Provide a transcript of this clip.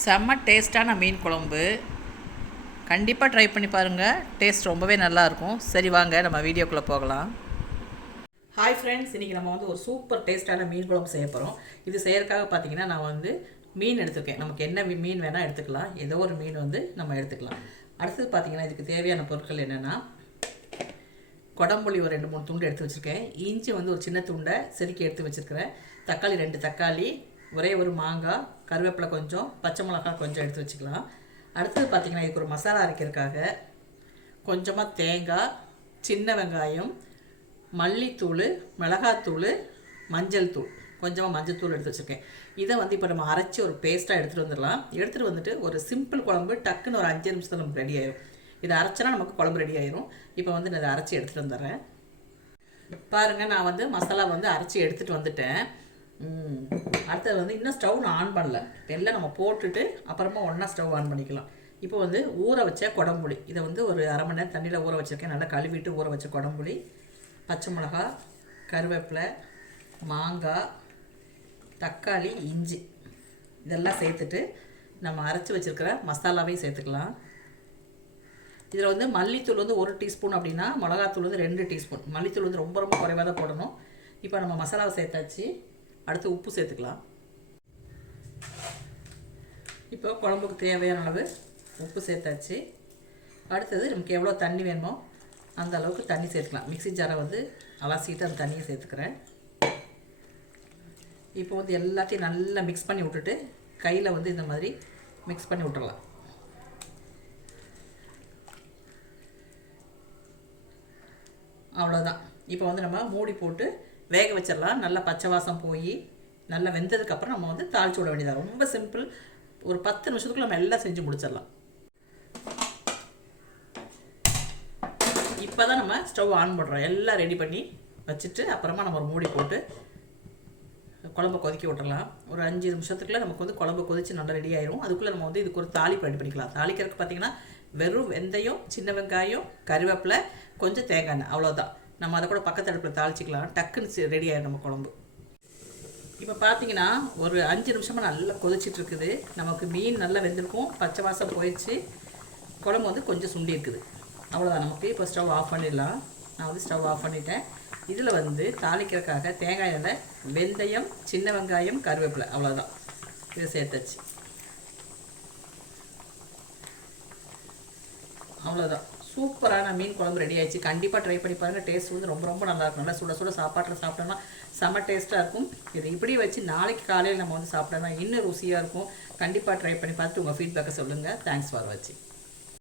செம்ம டேஸ்ட்டான மீன் குழம்பு. கண்டிப்பாக ட்ரை பண்ணி பாருங்கள் டேஸ்ட் ரொம்பவே நல்லாயிருக்கும் சரி வாங்க நம்ம வீடியோக்குள்ளே போகலாம். ஹாய் ஃப்ரெண்ட்ஸ் இன்றைக்கி நம்ம வந்து ஒரு சூப்பர் டேஸ்ட்டான மீன் குழம்பு செய்ய போகிறோம் இது செய்யறதுக்காக பார்த்தீங்கன்னா நான் வந்து மீன் எடுத்துருக்கேன். நமக்கு என்ன மீன் வேணால் எடுத்துக்கலாம். ஏதோ ஒரு மீன் வந்து நம்ம எடுத்துக்கலாம். அடுத்தது பார்த்தீங்கன்னா இதுக்கு தேவையான பொருட்கள் என்னென்னா கொடம்புளி ஒரு ரெண்டு மூணு துண்டு எடுத்து வச்சுருக்கேன். இஞ்சி வந்து ஒரு சின்ன துண்டை செதுக்கி எடுத்து வச்சுருக்கிறேன். தக்காளி ரெண்டு தக்காளி ஒரே ஒரு மாங்காய் கருவேப்பிலை கொஞ்சம் பச்சை மிளகாய் கொஞ்சம் எடுத்து வச்சுக்கலாம். அடுத்தது பார்த்திங்கன்னா இதுக்கு ஒரு மசாலா அரைக்கிறதுக்காக கொஞ்சமாக தேங்காய் சின்ன வெங்காயம் மல்லித்தூள் மிளகாத்தூள் மஞ்சள் தூள். கொஞ்சமாக மஞ்சள் தூள் எடுத்து வச்சுருக்கேன். இதை வந்து இப்போ நம்ம அரைச்சி ஒரு பேஸ்ட்டாக எடுத்துகிட்டு வந்துடலாம். எடுத்துகிட்டு வந்துட்டு ஒரு சிம்பிள் குழம்பு டக்குன்னு ஒரு அஞ்சு நிமிஷத்தில் நமக்கு ரெடி ஆயிடும் இதை அரைச்சனா நமக்கு குழம்பு ரெடி ஆயிரும். இப்போ வந்து நான் இதை அரைச்சி எடுத்துகிட்டு வந்துடுறேன். பாருங்கள் நான் வந்து மசாலா வந்து அரைச்சி எடுத்துகிட்டு வந்துட்டேன். அடுத்தது வந்து இன்னும் ஸ்டவ் நான் ஆன் பண்ணல. இப்போ எல்லாம் நம்ம போட்டுட்டு அப்புறமா ஒன்றா ஸ்டவ் ஆன் பண்ணிக்கலாம். இப்போ வந்து ஊற வச்ச குடம்புளி. இதை வந்து ஒரு அரை மணி நேரம் தண்ணியில் ஊற வச்சுருக்கேன். நல்லா கழுவிட்டு ஊற வச்ச குடம்புளி பச்சை மிளகா கருவேப்பிலை மாங்காய் தக்காளி இஞ்சி. இதெல்லாம் சேர்த்துட்டு நம்ம அரைச்சி வச்சிருக்கிற மசாலாவையும் சேர்த்துக்கலாம். இதில் வந்து மல்லித்தூள் வந்து ஒரு டீஸ்பூன் அப்படின்னா மிளகாத்தூள் வந்து ரெண்டு டீஸ்பூன். மல்லித்தூள் வந்து ரொம்ப ரொம்ப குறைவாக தான் போடணும். இப்போ நம்ம மசாலாவை சேர்த்தாச்சு. அடுத்து உப்பு சேர்த்துக்கலாம். இப்போ குழம்புக்கு தேவையான அளவு உப்பு சேர்த்தாச்சு. அடுத்தது நமக்கு எவ்வளோ தண்ணி வேணுமோ அந்த அளவுக்கு தண்ணி சேர்த்துக்கலாம். மிக்ஸி ஜாரை வந்து அலசிட்டு அந்த தண்ணியை சேர்த்துக்கிறேன். இப்போ வந்து எல்லாத்தையும் நல்லா மிக்ஸ் பண்ணி விட்டுட்டு கையில் வந்து இந்த மாதிரி மிக்ஸ் பண்ணி விட்டுறலாம். அவ்வளோதான் இப்போ வந்து நம்ம மூடி போட்டு வேக வச்சிடலாம். நல்லா பச்சை வாசம் போய் நல்லா வெந்ததுக்கப்புறம் நம்ம வந்து தாளிச்சு விட வேண்டியதாக ரொம்ப சிம்பிள் ஒரு பத்து நிமிஷத்துக்குள்ள நம்ம எல்லாம் செஞ்சு முடிச்சிடலாம். இப்போ தான் நம்ம ஸ்டவ் ஆன் பண்ணுறோம் எல்லாம் ரெடி பண்ணி வச்சுட்டு அப்புறமா நம்ம ஒரு மூடி போட்டு குழம்பு கொதிக்க விட்டுறலாம். ஒரு அஞ்சு நிமிஷத்துக்குள்ள நமக்கு வந்து குழம்பு கொதிச்சு நல்லா ரெடி ஆயிரும். அதுக்குள்ளே நம்ம வந்து இதுக்கு ஒரு தாளிப்பு ரெடி பண்ணிக்கலாம். தாளிக்கிறதுக்கு பார்த்தீங்கன்னா வெறும் வெந்தயம் சின்ன வெங்காயம் கருவேப்பிலை கொஞ்சம் தேங்காய் எண்ணெய். அவ்வளோதான் நம்ம அதை கூட பக்கத்து அடுப்பில் தாளிச்சிக்கலாம். டக்குன்னு ரெடி ஆகிடும் நம்ம குழம்பு. இப்போ பார்த்தீங்கன்னா ஒரு அஞ்சு நிமிஷமாக நல்லா கொதிச்சிட்டு இருக்குது. நமக்கு மீன் நல்லா வெந்திருக்கும். பச்சை வாசம் போயிடுச்சு. குழம்பு வந்து கொஞ்சம் சுண்டி இருக்குது. அவ்வளோதான் நமக்கு இப்போ ஸ்டவ் ஆஃப் பண்ணிடலாம். நான் வந்து ஸ்டவ் ஆஃப் பண்ணிட்டேன். இதில் வந்து தாளிக்கிறதுக்காக தேங்காய் எண்ணெய் வெந்தயம் சின்ன வெங்காயம் கருவேப்பிலை. அவ்வளோதான் இதை சேர்த்தாச்சு. அவ்வளோதான் சூப்பரான மீன் குழம்பு ரெடி ஆயிடுச்சு. கண்டிப்பாக ட்ரை பண்ணி பாருங்கள் டேஸ்ட் வந்து ரொம்ப ரொம்ப நல்லா இருக்கும். நல்லா சுட சுட சாப்பாட்டில் சாப்பிட்டோம்னா செம்ம டேஸ்ட்டாக இருக்கும். இதை இப்படி வச்சு நாளைக்கு காலையில் நம்ம வந்து சாப்பிட்டோம்னா இன்னும் ருசியாக இருக்கும். கண்டிப்பாக ட்ரை பண்ணி பார்த்துட்டு உங்கள் ஃபீட்பேக்கை சொல்லுங்கள் தேங்க்ஸ் ஃபார் வாட்சிங்